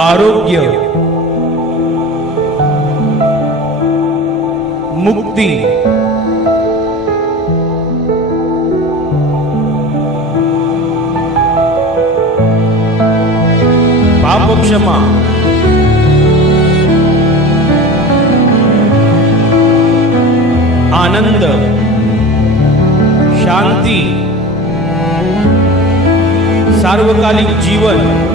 आरोग्य, मुक्ती, पाप क्षमा, आनंद, शांती, सार्वकालिक जीवन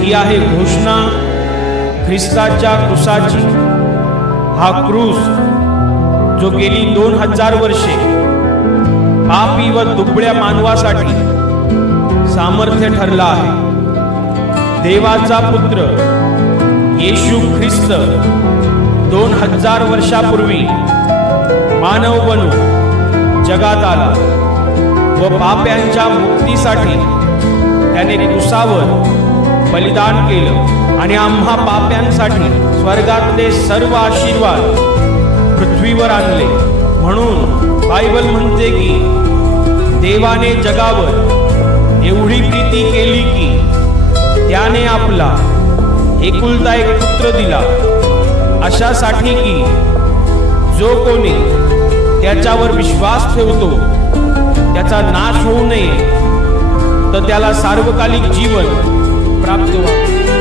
ही आहे घोषणा ख्रिस्ताच्या क्रूसाची। हा क्रूस जो गेली 2000 वर्षे पापी व दुबळ्या मानवासाठी सामर्थ्य ठरला आहे। देवाचा पुत्र येशू ख्रिस्त 2000 वर्षापूर्वी मानव बनून जगात आला व पाप्यांच्या मुक्तीसाठी त्याने क्रूसावर बलिदान केलं आणि आम्हा पाप्यांसाठी स्वर्गातले सर्व आशीर्वाद पृथ्वीवर आणले। म्हणून बायबल म्हणते की देवाने जगावर एवढी प्रीती केली की त्याने आपला एकुलता एक पुत्र दिला, अशासाठी की जो कोणी त्याच्यावर विश्वास ठेवतो त्याचा नाश होऊ नये, तर त्याला सार्वकालिक जीवन प्राप्त व्हावे।